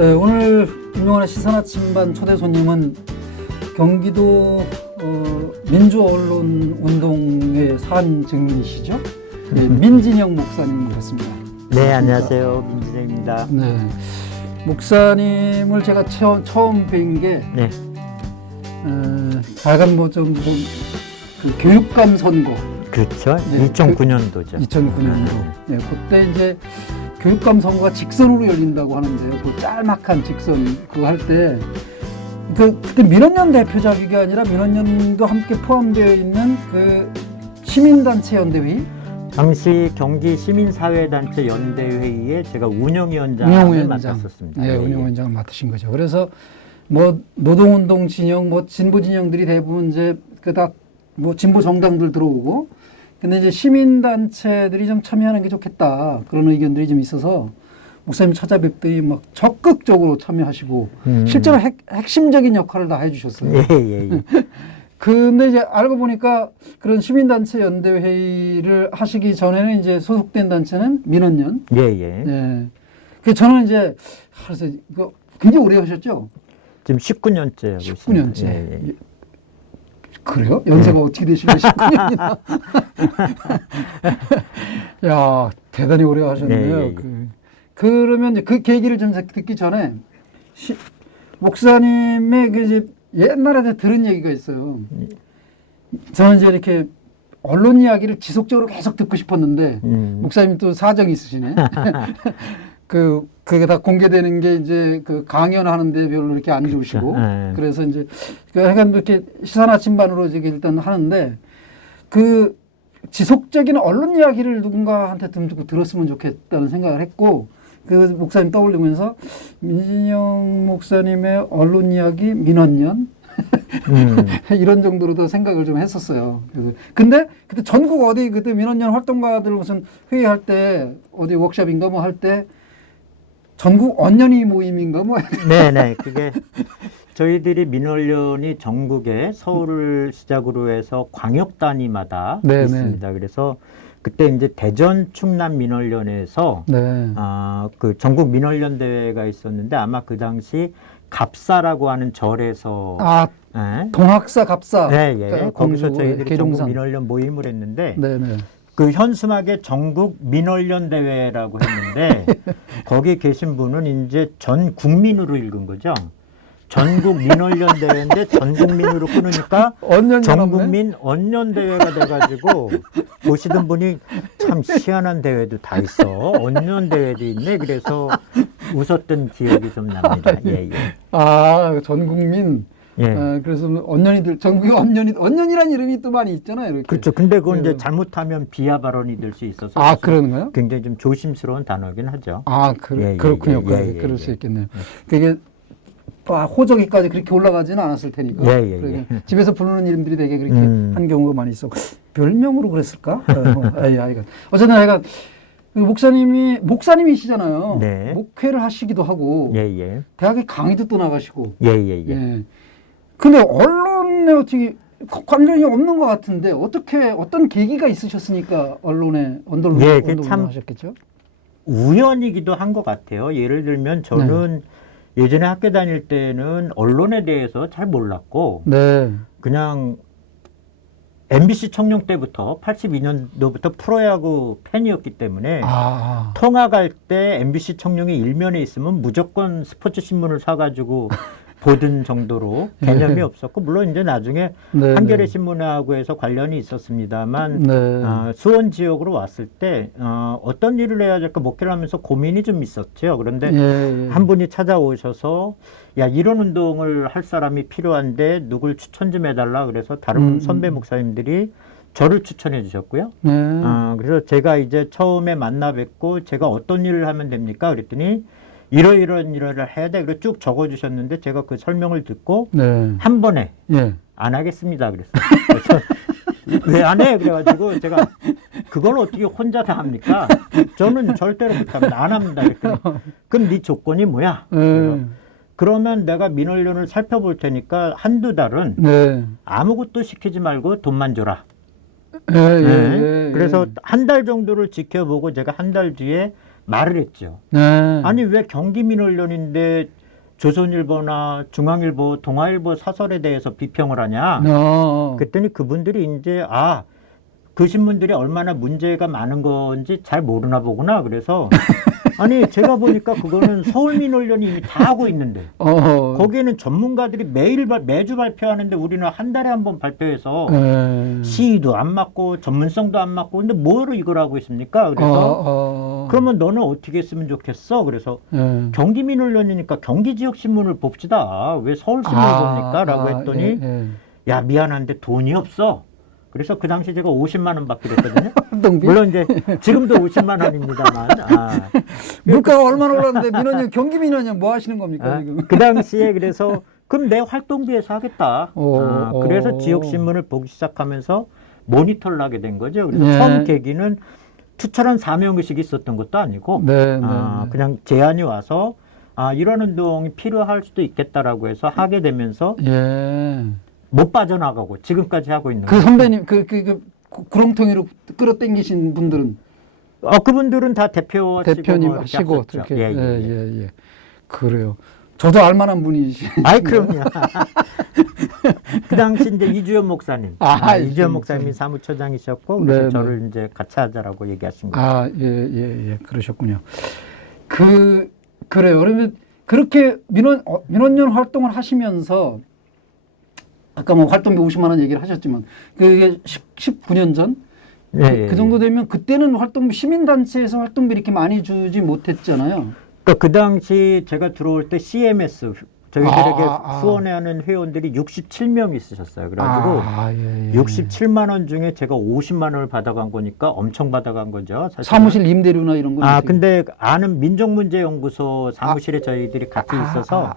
네, 오늘 김용환의 시선아침반 초대 손님은 경기도 민주언론운동의 산 증인이시죠? 네, 민진영 목사님 모셨습니다. 네, 안녕하세요. 민진영입니다. 네, 목사님을 제가 처음 뵌 게 네. 약간 그 교육감 선거. 그렇죠. 네, 2009년도죠. 2009년도. 네, 그때 이제 교육감 선거가 직선으로 열린다고 하는데요. 그 짤막한 직선 그거 할 때 그때 민원연 대표자격이 아니라 민원연도 함께 포함되어 있는 그 시민단체 연대회의. 당시 경기 시민사회단체 연대회의에 제가 운영위원장을 맡았었습니다. 네, 운영위원장을 맡으신 거죠. 그래서 뭐 노동운동 진영, 뭐 진보 진영들이 대부분 이제 그다 뭐 진보 정당들 들어오고, 근데 이제 시민단체들이 좀 참여하는 게 좋겠다 그런 의견들이 좀 있어서 목사님 찾아뵙더니 막 적극적으로 참여하시고 실제로 핵심적인 역할을 다 해주셨어요. 예. 근데 이제 알고 보니까 그런 시민단체 연대회의를 하시기 전에는 이제 소속된 단체는 민원연. 예. 네. 그 저는 이제 그래서 이거 굉장히 오래 하셨죠? 지금 19년째 하고 19년째. 예. 그래요? 연세가 어떻게 되시면 19년이나. 야, 대단히 오래 하셨네요. 예. 그러면 이제 그 계기를 좀 듣기 전에 목사님의 그 이제 옛날에 들은 얘기가 있어요. 저는 이제 이렇게 언론 이야기를 지속적으로 계속 듣고 싶었는데 목사님 또 사정이 있으시네. 그게 다 공개되는 게 이제 그 강연하는데 별로 이렇게 안 좋으시고. 그래서 이제 약간 이렇게 시선 아침반으로 이제 일단 하는데 그 지속적인 언론 이야기를 누군가한테 들었으면 좋겠다는 생각을 했고, 그 목사님 떠올리면서 민진영 목사님의 언론 이야기 민원연 이런 정도로도 생각을 좀 했었어요. 근데 그때 전국 어디 그때 민원연 활동가들 무슨 회의할 때 어디 워크숍인가 뭐 할 때 전국 언연이 모임인가 뭐. 네네. 그게 저희들이 민원연이 전국에 서울을 시작으로 해서 광역 단위마다 네네. 있습니다. 그래서 그때 이제 대전 충남 민원연에서 네. 그 전국 민원연 대회가 있었는데 아마 그 당시 갑사라고 하는 절에서 동학사 갑사. 네. 거기서 저희들이 계룡산. 전국 민원연 모임을 했는데 네네. 그 현수막에 전국 민원연 대회라고 했는데 거기 계신 분은 이제 전 국민으로 읽은 거죠. 전국 민원연 대회인데 전 국민으로 끊으니까 전 국민 언연 대회가 돼가지고 보시던 분이 참 희한한 대회도 다 있어. 언연 대회도 있네. 그래서 웃었던 기억이 좀 납니다. 예. 전 국민. 예. 그래서 언연이들 전국에 언연이라는 이름이 또 많이 있잖아요. 이렇게. 그렇죠. 근데 그건 이제 잘못하면 비하 발언이 될 수 있어서 그러는가요? 굉장히 좀 조심스러운 단어긴 하죠. 그렇군요. 그럴 수 있겠네요. 그게 호적이까지 그렇게 올라가지는 않았을 테니까. 집에서 부르는 이름들이 되게 그렇게 한 경우가 많이 있어. 별명으로 그랬을까? 어쨌든 하여간 목사님이시잖아요. 네. 목회를 하시기도 하고 대학에 강의도 또 나가시고. 근데 언론에 어떻게 관련이 없는 것 같은데 어떤 계기가 있으셨으니까 언론을 하셨겠죠? 우연이기도 한 것 같아요. 예를 들면 저는 예전에 학교 다닐 때는 언론에 대해서 잘 몰랐고 그냥 MBC 청룡 때부터 82년도부터 프로야구 팬이었기 때문에 통화 갈 때 MBC 청룡이 일면에 있으면 무조건 스포츠 신문을 사가지고 보던 정도로 개념이 없었고, 물론 이제 나중에 한겨레 신문하고 해서 관련이 있었습니다만 수원 지역으로 왔을 때 어떤 일을 해야 될까 목회를 하면서 고민이 좀 있었죠. 그런데 한 분이 찾아오셔서 야, 이런 운동을 할 사람이 필요한데 누굴 추천 좀 해달라 그래서 다른 선배 목사님들이 저를 추천해 주셨고요. 그래서 제가 이제 처음에 만나 뵙고 제가 어떤 일을 하면 됩니까? 그랬더니 이러이러한 일을 해야 돼. 그래서 쭉 적어주셨는데 제가 그 설명을 듣고 한 번에 안 하겠습니다. 그래서 왜 안 해? 그래가지고 제가 그걸 어떻게 혼자 다 합니까? 저는 절대로 못합니다. 안 합니다. 그랬더니 그럼 네 조건이 뭐야? 그러면 내가 민원연을 살펴볼 테니까 한두 달은 아무것도 시키지 말고 돈만 줘라. 그래서 한 달 정도를 지켜보고 제가 한 달 뒤에 말을 했죠. 네. 아니 왜 경기민원련인데 조선일보나 중앙일보, 동아일보 사설에 대해서 비평을 하냐. 그랬더니 그분들이 이제 그 신문들이 얼마나 문제가 많은 건지 잘 모르나 보구나. 그래서 아니 제가 보니까 그거는 서울민원련이 이미 다 하고 있는데 거기에는 전문가들이 매주 발표하는데 우리는 한 달에 한 번 발표해서 시의도 안 맞고 전문성도 안 맞고 근데 뭐로 이걸 하고 있습니까? 그래서 그러면 너는 어떻게 했으면 좋겠어? 그래서 경기민원련이니까 경기지역신문을 봅시다. 왜 서울신문을 봅니까? 라고 했더니 야 미안한데 돈이 없어. 그래서 그 당시 제가 50만 원 받기로 했거든요. 물론 이제 지금도 50만 원입니다만. 물가가 얼마나 올랐는데 민원연 경기 민원연 뭐 하시는 겁니까 지금? 그 당시에 그래서 그럼 내 활동비에서 하겠다. 그래서 지역 신문을 보기 시작하면서 모니터를 하게 된 거죠. 그래서 처음 계기는 투철한 사명의식이 있었던 것도 아니고 그냥 제안이 와서 이런 운동이 필요할 수도 있겠다라고 해서 하게 되면서. 못 빠져나가고 지금까지 하고 있는 그 선배님 그 구렁텅이로 끌어당기신 분들은 그분들은 다 대표님 하시고 예. 그래요. 저도 알만한 분이시. 그럼요. 그 당시 이제 이주연 목사님, 이주연 목사님이 사무처장이셨고 그래서 저를 이제 같이 하자라고 얘기하신 거예요. 예, 그러셨군요. 그래요. 그러면 그렇게 민원연 활동을 하시면서. 아까 뭐 활동비 50만 원 얘기를 하셨지만 그게 19년 전? 그 정도 되면 그때는 활동비 시민단체에서 활동비 이렇게 많이 주지 못했잖아요. 그 당시 제가 들어올 때 CMS 저희들에게 후원하는 회원들이 67명 있으셨어요. 그래가지고 67만 원 중에 제가 50만 원을 받아간 거니까 엄청 받아간 거죠. 사실은. 사무실 임대료나 이런 거. 근데 아는 민족문제연구소 사무실에 저희들이 같이 있어서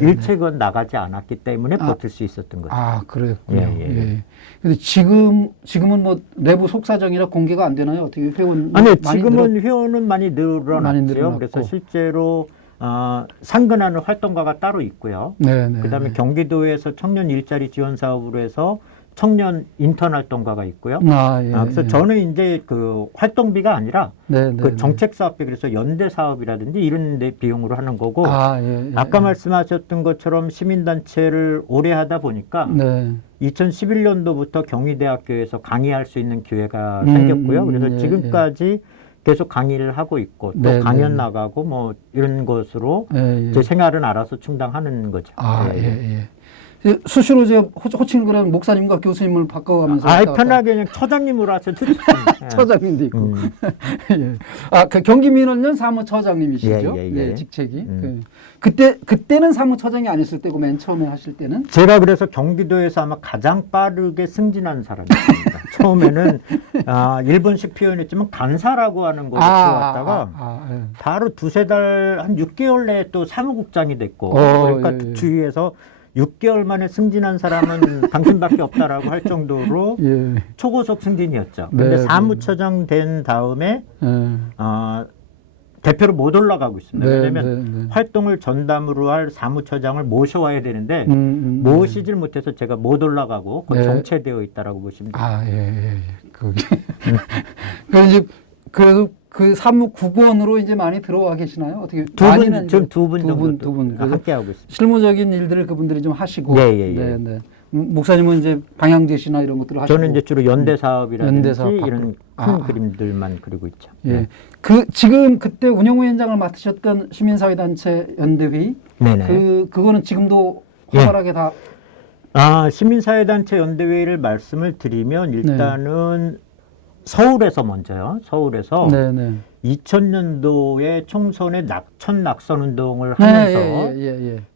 일체건 나가지 않았기 때문에 버틸 수 있었던 거죠. 그랬군요. 근데 지금은 뭐 내부 속사정이라 공개가 안 되나요? 어떻게 회원? 지금은 회원은 많이 늘어났죠. 그래서 실제로 상근하는 활동가가 따로 있고요. 그다음에 경기도에서 청년 일자리 지원 사업으로 해서 청년 인턴 활동가가 있고요. 그래서 저는 이제 그 활동비가 아니라 그 정책 사업비 그래서 연대 사업이라든지 이런 데 비용으로 하는 거고 아까 말씀하셨던 것처럼 시민단체를 오래 하다 보니까 2011년도부터 경희대학교에서 강의할 수 있는 기회가 생겼고요. 그래서 지금까지 계속 강의를 하고 있고 또 강연 나가고 뭐 이런 것으로 제 생활은 알아서 충당하는 거죠. 수시로 제가 호칭을 그런 목사님과 교수님을 바꿔가면서 편하게 그냥 처장님으로 하셔도 좋습니다. 처장님도 있고. 그 경기민원연 사무처장님이시죠? 직책이. 그때는 사무처장이 아니었을 때고 맨 처음에 하실 때는 제가 그래서 경기도에서 아마 가장 빠르게 승진한 사람입니다. 처음에는 일본식 표현했지만 간사라고 하는 거를 들어왔다가 바로 두세 달 한 6개월 내에 또 사무국장이 됐고 그러니까 주위에서 6개월 만에 승진한 사람은 당신밖에 없다라고 할 정도로 초고속 승진이었죠. 근데 사무처장 된 다음에 대표로 못 올라가고 있습니다. 왜냐하면 활동을 전담으로 할 사무처장을 모셔와야 되는데 모시질 못해서 제가 못 올라가고 정체되어 있다라고 보시면 됩니다. 그래도 그 사무국원으로 이제 많이 들어와 계시나요? 어떻게 지금 두 분 함께 하고 있습니다. 실무적인 일들을 그분들이 좀 하시고, 목사님은 이제 방향 제시나 이런 것들을 하시고, 저는 이제 주로 연대 사업이라든지 이런 큰 그림들만 그리고 있죠. 지금 그때 운영위원장을 맡으셨던 시민사회단체 연대회의, 그거는 지금도 활발하게 다. 시민사회단체 연대회의를 말씀을 드리면 일단은. 서울에서 먼저요. 서울에서 2000년도에 총선에 낙천 운동을 하면서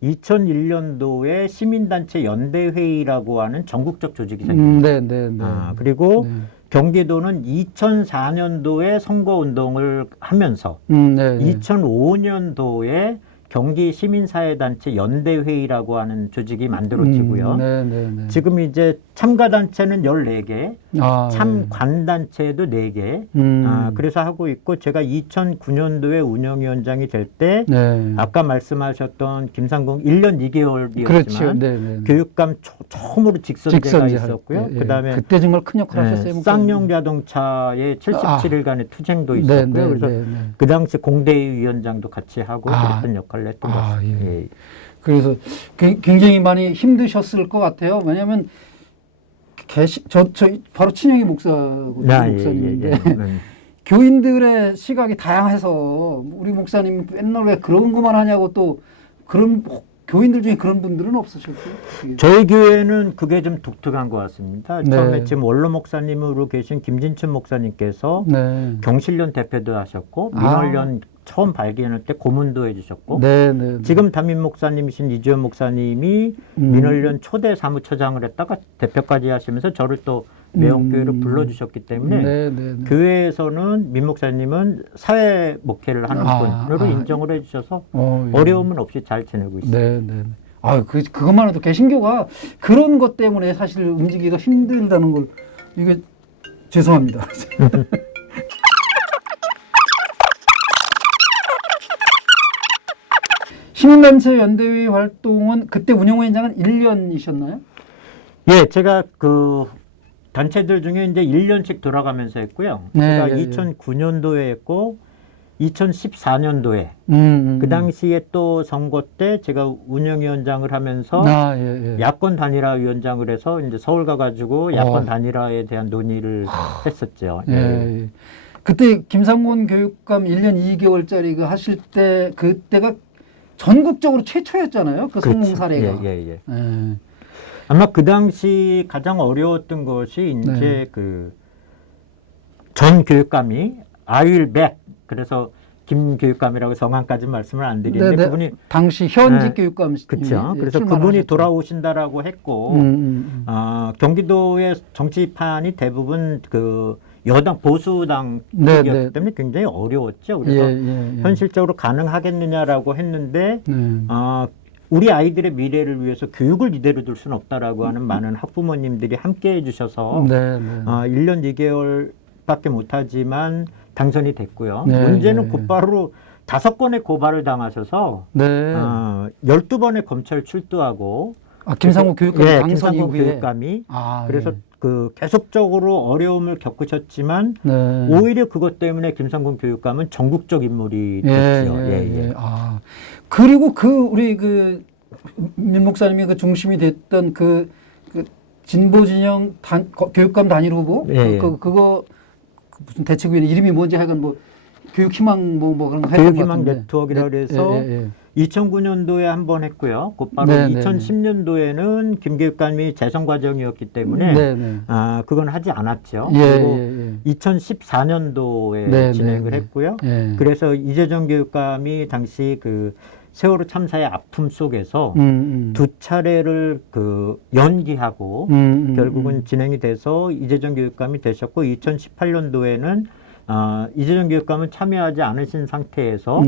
2001년도에 시민단체 연대회의라고 하는 전국적 조직이 생깁니다. 그리고 경기도는 2004년도에 선거운동을 하면서 2005년도에 경기 시민사회단체 연대회의라고 하는 조직이 만들어지고요. 지금 이제 참가단체는 14개, 참관단체도 4개, 그래서 하고 있고, 제가 2009년도에 운영위원장이 될 때, 아까 말씀하셨던 김상공 1년 2개월이었지만, 그렇죠. 교육감 처음으로 직선제가 있었고요. 그 다음에 그때 정말 큰 역할 하셨어요. 쌍용 자동차의 77일간의 투쟁도 있었고요. 그래서 그 당시 공대위 위원장도 같이 하고 그랬던 역할을 했던 것 같습니다. 예. 그래서 굉장히 많이 힘드셨을 것 같아요. 왜냐하면 저 바로 친형이 목사님인데 교인들의 시각이 다양해서 우리 목사님 맨날 왜 그런 것만 하냐고 또 그런 교인들 중에 그런 분들은 없으셨어요? 저희 교회는 그게 좀 독특한 것 같습니다. 처음에 지금 원로 목사님으로 계신 김진춘 목사님께서 경실련 대표도 하셨고 민월련 처음 발견할 때 고문도 해주셨고 지금 담임 목사님이신 이주연 목사님이 민월련 초대 사무처장을 했다가 대표까지 하시면서 저를 또 매형교회로 불러주셨기 때문에 교회에서는 민 목사님은 사회 목회를 하는 분으로 인정을 해주셔서 어려움은 없이 잘 지내고 있습니다. 그것만 해도 개신교가 그런 것 때문에 사실 움직이기가 힘들다는 걸 이게 죄송합니다. 시민단체 연대회 활동은 그때 운영위원장은 1년이셨나요? 예, 제가 그 단체들 중에 이제 1년씩 돌아가면서 했고요. 제가 2009년도에 했고 2014년도에 그 당시에 또 선거 때 제가 운영위원장을 하면서 야권 단일화 위원장을 해서 이제 서울 가가지고 야권 단일화에 대한 논의를 했었죠. 그때 김상곤 교육감 1년 2개월짜리 그 하실 때 그때가 전국적으로 최초였잖아요. 그 성공 사례가. 아마 그 당시 가장 어려웠던 것이 이제 그 전 교육감이 I will back 그래서 김 교육감이라고 성함까지 말씀을 안 드리는데 그분이 당시 현직 교육감 그렇죠. 그래서 그분이 돌아오신다라고 했고 경기도의 정치판이 대부분 그 여당 보수당이었기 때문에 굉장히 어려웠죠. 그래서 현실적으로 가능하겠느냐라고 했는데 우리 아이들의 미래를 위해서 교육을 이대로 둘 수는 없다라고 하는 많은 학부모님들이 함께 해주셔서 1년 2개월밖에 못하지만 당선이 됐고요. 문제는 곧바로 5건의 고발을 당하셔서 12번의 검찰 출두하고 김상곤 교육감이 당선 이후에 교육감이 그래서 그 계속적으로 어려움을 겪으셨지만 오히려 그것 때문에 김상곤 교육감은 전국적 인물이 됐죠. 그리고 우리 민 목사님이 그 중심이 됐던 그 진보 진영 교육감 단일 후보 그거 무슨 대책위원 이름이 뭔지 하여간 뭐 교육희망 뭐 그런 거 교육희망 네트워크라 그래서 2009년도에 한 번 했고요. 곧바로 2010년도에는 김 교육감이 재선 과정이었기 때문에 그건 하지 않았죠. 그리고 2014년도에 진행을 했고요. 그래서 이재정 교육감이 당시 그 세월호 참사의 아픔 속에서 2차례를 그 연기하고 결국은 진행이 돼서 이재정 교육감이 되셨고 2018년도에는 이재정 교육감은 참여하지 않으신 상태에서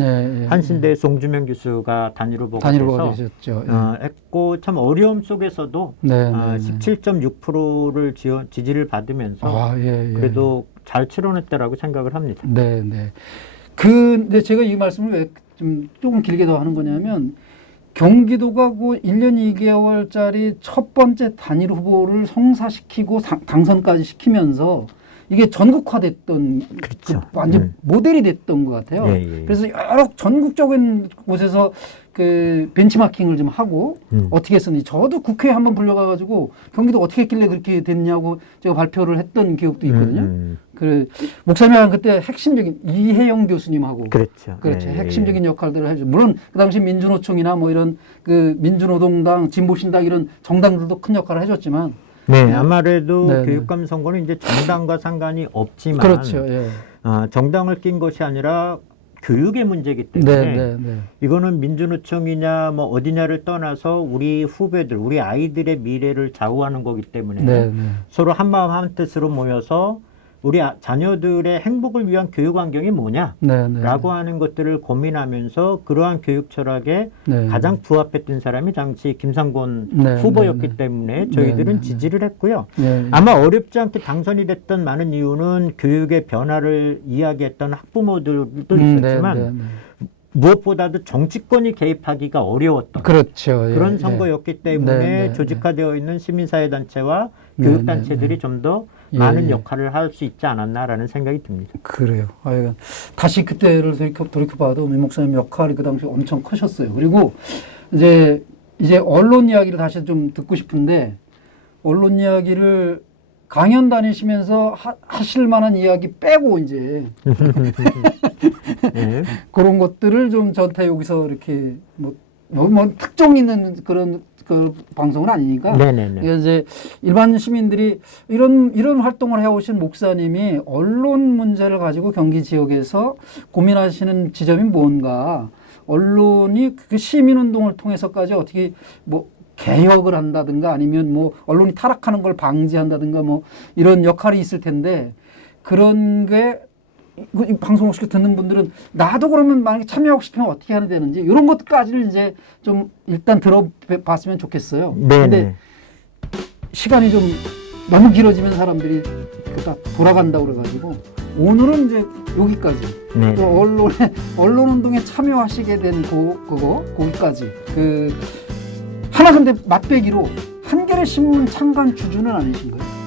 한신대 송주명 교수가 단일 후보가 돼서 했고 참 어려움 속에서도 17.6%를 지지를 받으면서 그래도 잘 치러냈다라고 생각을 합니다. 근데 제가 이 말씀을 왜 조금 길게 더 하는 거냐면 경기도가 그 1년 2개월짜리 첫 번째 단일 후보를 성사시키고 당선까지 시키면서 이게 전국화됐던 완전 모델이 됐던 것 같아요. 그래서 여러 전국적인 곳에서 그 벤치마킹을 좀 하고 어떻게 했었는지 저도 국회에 한번 불려가가지고 경기도 어떻게 했길래 그렇게 됐냐고 제가 발표를 했던 기억도 있거든요. 그 목사님이랑 그때 핵심적인 이혜영 교수님하고 그렇죠. 핵심적인 역할들을 해줘. 물론 그 당시 민주노총이나 뭐 이런 그 민주노동당, 진보신당 이런 정당들도 큰 역할을 해줬지만. 아무래도 교육감 선거는 이제 정당과 상관이 없지만 정당을 낀 것이 아니라 교육의 문제이기 때문에 이거는 민주노총이냐 뭐 어디냐를 떠나서 우리 후배들, 우리 아이들의 미래를 좌우하는 거기 때문에 서로 한마음 한뜻으로 모여서 우리 자녀들의 행복을 위한 교육 환경이 뭐냐라고 네, 네. 하는 것들을 고민하면서 그러한 교육 철학에 네. 가장 부합했던 사람이 당시 김상곤 네, 후보였기 네, 네. 때문에 저희들은 네, 네, 지지를 했고요. 네. 아마 어렵지 않게 당선이 됐던 많은 이유는 교육의 변화를 이야기했던 학부모들도 있었지만 네, 네, 네. 무엇보다도 정치권이 개입하기가 어려웠던 그렇죠. 그런 예, 선거였기 때문에 네, 네, 조직화되어 있는 시민사회단체와 네, 교육단체들이 네, 네. 좀 더 예, 많은 예. 역할을 할 수 있지 않았나라는 생각이 듭니다. 그래요. 아이고, 다시 그때를 돌이켜봐도 민 목사님 역할이 그 당시 엄청 크셨어요. 그리고 이제 언론 이야기를 다시 좀 듣고 싶은데 언론 이야기를 강연 다니시면서 하실 만한 이야기 빼고 이제 네. 그런 것들을 좀 저한테 여기서 이렇게 뭐 특종 있는 그런 그 방송은 아니니까 네네네. 이제 일반 시민들이 이런 활동을 해오신 목사님이 언론 문제를 가지고 경기 지역에서 고민하시는 지점이 뭔가, 언론이 그 시민운동을 통해서까지 어떻게 뭐 개혁을 한다든가 아니면 뭐 언론이 타락하는 걸 방지한다든가 뭐 이런 역할이 있을 텐데, 그런 게 이 방송 혹시 듣는 분들은 나도 그러면 만약에 참여하고 싶으면 어떻게 하면 되는지 이런 것까지를 이제 좀 일단 들어봤으면 좋겠어요. 네네. 근데 시간이 좀 너무 길어지면 사람들이 다 돌아간다고 그래가지고 오늘은 이제 여기까지. 네. 또 언론 운동에 참여하시게 된 거기까지. 하나 근데 맛배기로 한겨레 신문 창간 주주는 아니신가요?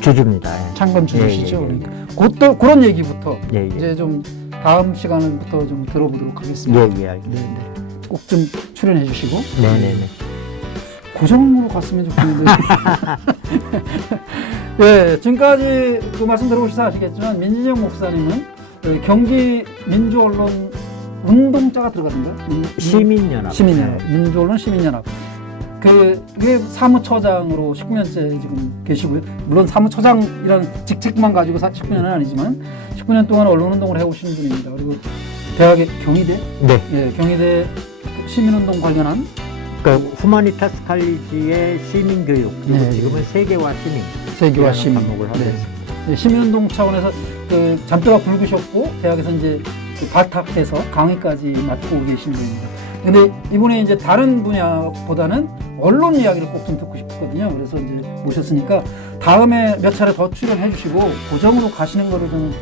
주주입니다. 창간 주주시죠. 예, 예, 예. 그러니까 그것도 그런 얘기부터 예, 예. 이제 좀 다음 시간부터 좀 들어보도록 하겠습니다. 예, 예, 알겠습니다. 네, 네. 꼭 좀 출연해 주시고. 네네네. 고정으로 갔으면 좋겠는데. 네, 지금까지 그 말씀 들어보셔서 아시겠지만 민진영 목사님은 경기 민주언론 운동자가 들어가던가요? 시민연합. 시민연합. 네. 민주언론 시민연합. 그게 사무처장으로 19년째 지금 계시고요. 물론 사무처장이라는 직책만 가지고 19년은 아니지만 19년 동안 언론운동을 해오신 분입니다. 그리고 대학의 경희대, 네. 예, 경희대 시민운동 관련한 그러니까 후마니타스 칼리지의 시민교육, 그리고 네. 지금은 세계화 시민. 세계화 시민 과목을 하고 네. 있습니다. 네, 시민운동 차원에서 잔뼈가 굵으셨고 대학에서 이제 발탁해서 강의까지 맡고 계신 분입니다. 근데 이번에 이제 다른 분야보다는 언론 이야기를 꼭 좀 듣고 싶거든요. 그래서 이제 모셨으니까 다음에 몇 차례 더 출연해 주시고 고정으로 가시는 거를 좀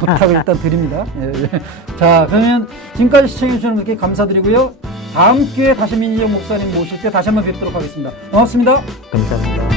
부탁을 일단 드립니다. 예, 예. 자, 그러면 지금까지 시청해 주셔서 그렇게 감사드리고요. 다음 기회에 다시 민지영 목사님 모실 때 다시 한번 뵙도록 하겠습니다. 고맙습니다. 감사합니다.